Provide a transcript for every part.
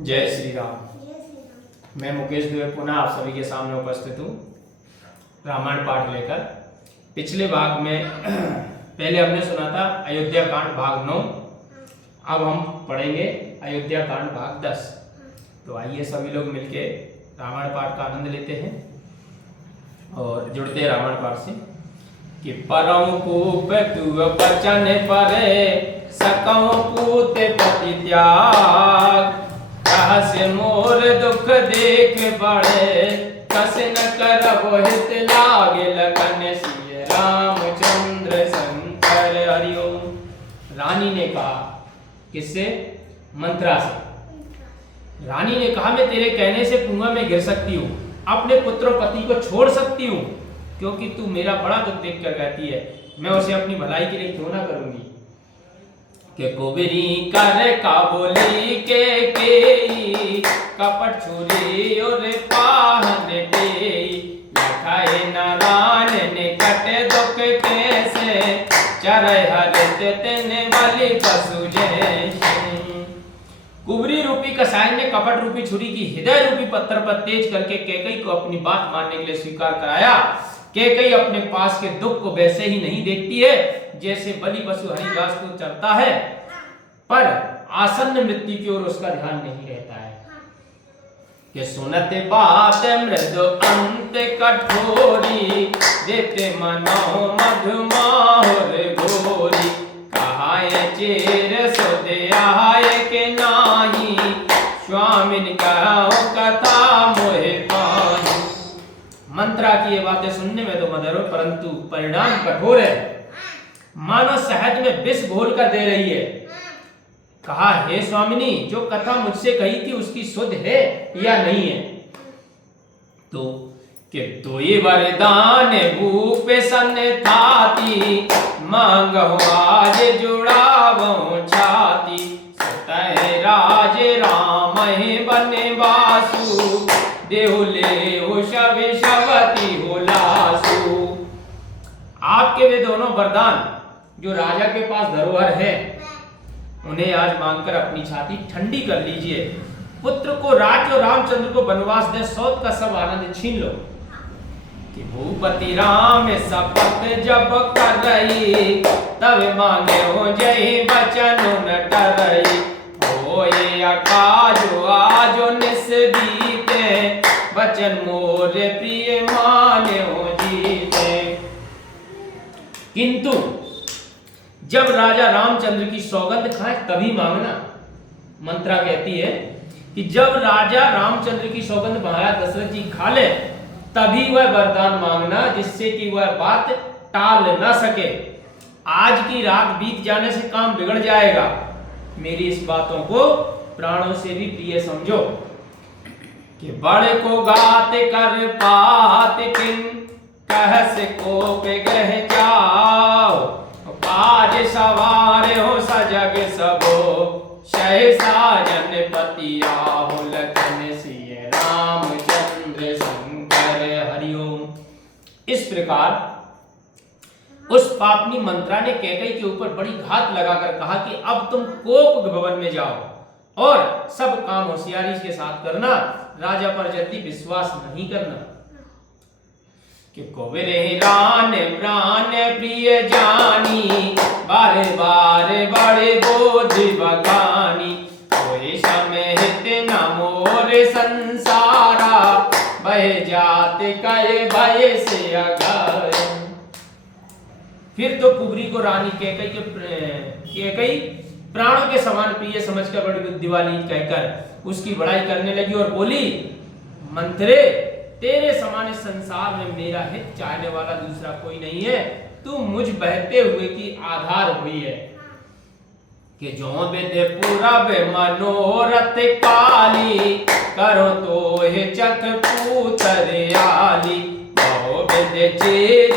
जय श्री राम। मैं मुकेश दुबे पुनः आप सभी के सामने उपस्थित हूँ रामायण पाठ लेकर। पिछले भाग में पहले हमने सुना था अयोध्या कांड भाग 9। अब हम पढ़ेंगे अयोध्या कांड भाग 10। तो आइए सभी लोग मिलके रामायण पाठ का आनंद लेते हैं और जुड़ते हैं रामायण पाठ से। कि परम पूप तु बचन परे सकौ पूत पति त्याग, कहसे मोर दुख देख बढ़े कस न करबो हित लागे लगन सिय रामचंद्र शंकर हरिओम। रानी ने कहा, किससे? मंत्रा से। रानी ने कहा मैं तेरे कहने से कुआं में गिर सकती हूँ, अपने पुत्र पति को छोड़ सकती हूँ, क्योंकि तू मेरा बड़ा दुख देख कर कहती है, मैं उसे अपनी भलाई के लिए क्यों ना करूंगी। के कुबरी कर का बोली के कपट छुरी और पाहन टेई, लखाए नारायण ने कटे दुख कैसे चरे हरित तेने वाली पशु जैसे। कुबरी रूपी कसाई ने कपट रूपी छुरी की हृदय रूपी पत्थर पर तेज करके कैकई को अपनी बात मानने के लिए स्वीकार कराया। कैकई अपने पास के दुख को वैसे ही नहीं देखती है जैसे बलि पशु हरी घास को चरता है, पर आसन्न मृत्यु की ओर उसका ध्यान नहीं रहता है। कि सुनते बात मृदु अंत कठोरी, देते मनो मधुमाहुर घोरी, कहाय चेर सुदे आय के नाही, स्वामिन कहो कथा मोहे पाही। मंत्रा की ये बातें सुनने में तो मधुर हो, परंतु परिणाम कठोर है, मानो शहद में विष घोल कर दे रही है। कहा, हे स्वामिनी, जो कथा मुझसे कही थी उसकी सुध है या नहीं है? तो कि दोई वरदान भूप सन थाती, मांगो आज जुड़ावो छाती, सतह राज राम बनवासु, देहुले हो शवती हो लासु। आपके वे दोनों वरदान जो राजा के पास धरोहर है, उन्हें आज मांगकर अपनी छाती ठंडी कर लीजिए। पुत्र को राज्य और रामचंद्र को वनवास दे, सौत का सब आनंद छीन लो। कि भूपति राम शपथ जब कर रही, तब मांगे हो जय बचन न टरई, होए अकाजो आजो निस बीते, बचन मोर प्रिय माने हो जीते। किंतु जब राजा रामचंद्र की सौगंध खाए तभी मांगना। मंत्रा कहती है कि जब राजा रामचंद्र की सौगंध महाराज दशरथ जी खा ले तभी वह वरदान मांगना, जिससे कि वह बात टाल न सके। आज की रात बीत जाने से काम बिगड़ जाएगा। मेरी इस बातों को प्राणों से भी प्रिय समझो। कि बड़े को गात कर पात किन, कहस को ग्रह जाओ, आज सवार हो सजग सबो, सहसा जनपतिया हो लखन सिय रामचंद्र शंकर हरिओम। इस प्रकार उस पापनी मंत्रा ने कैकई के ऊपर बड़ी घात लगाकर कहा कि अब तुम कोप भवन में जाओ और सब काम होशियारी के साथ करना, राजा पर जल्दी विश्वास नहीं करना। कि कोवरे रान प्राण प्रिय जानी, बारे बारे बड़े बोधि बगानी, कोई समय हित न मोर संसारा, बह जाते कहे भय से अगार। फिर तो कुबरी को रानी कैकई प्राणों के समान प्रिय समझकर बड़ी बुद्धि वाली कहकर उसकी बड़ाई करने लगी और बोली, मंत्रे, तेरे समान संसार में मेरा हित चाहने वाला दूसरा कोई नहीं है, तू मुझ बहते हुए की आधार हुई है। कि जो विदे पूरब मनोरथ काली, करो तो हे चक पूतर आली, बहु विदे चेर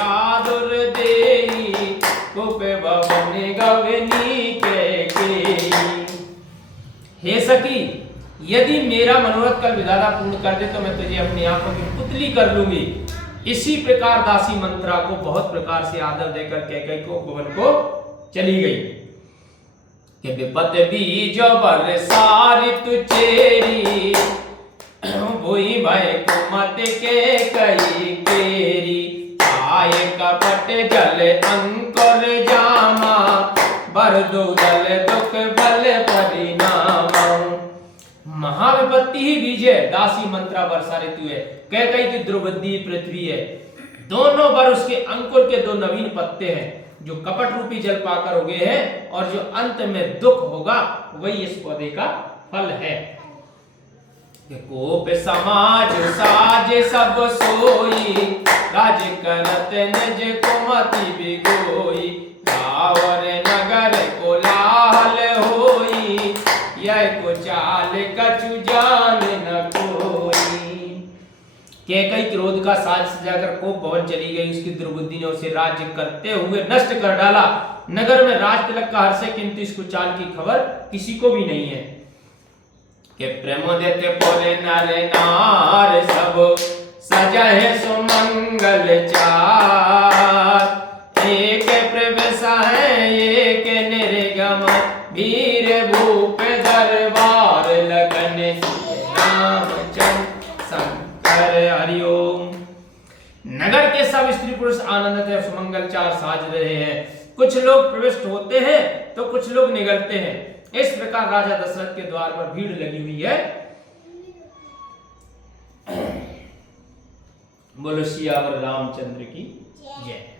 आदुर देई, कुप भवन गवनी के। हे सखी, यदि मेरा मनोरथ कल विधाता पूर्ण कर दे तो मैं तुझे अपनी आंखों की पुतली कर लूंगी। इसी प्रकार दासी मंत्रा को बहुत प्रकार से आदर देकर कैकई को भवन को चली गई। कि विपत बीज बरसारी तुचेरी, भूई भय कुमत के कई केरी, आए कपट जल अंकुर जामा, बरदो दल दुख बल परिणाम। महाविपत्ति ही बीज है, दासी मंत्रा वर्षा ऋतु है, कैकई की द्रौपदी पृथ्वी है, दोनों बार उसके अंकुर के दो नवीन पत्ते हैं जो कपट रूपी जल पाकर उगे हैं, और जो अंत में दुख होगा वही इस पौधे का फल है। कोप समाज साज सब सोई, राज करत निज कुमति बिगोई, रावर नगर कोलाहल होई, यह कुचाल कछु जान न कोई। कैकई क्रोध का साज सजाकर कोप भवन चली गई, उसकी दुर्बुद्धि ने उसे राज्य करते हुए नष्ट कर डाला। नगर में राज तिलक का हर्ष है, किंतु इस कुचाल की खबर किसी को भी नहीं है। के प्रेमोदित बोले नर नार, सब सजहे सुमंगल चार, एक प्रवेश है एक निर्गम, वीर भूप दरबार लगन, रामचंद्र शंकर हरिओम। नगर के सब स्त्री पुरुष आनंदित है, सुमंगल चार साज रहे हैं। कुछ लोग प्रविष्ट होते हैं तो कुछ लोग निगलते हैं। इस प्रकार राजा दशरथ के द्वार पर भीड़ लगी हुई है। बोलो सियावर रामचंद्र की जय।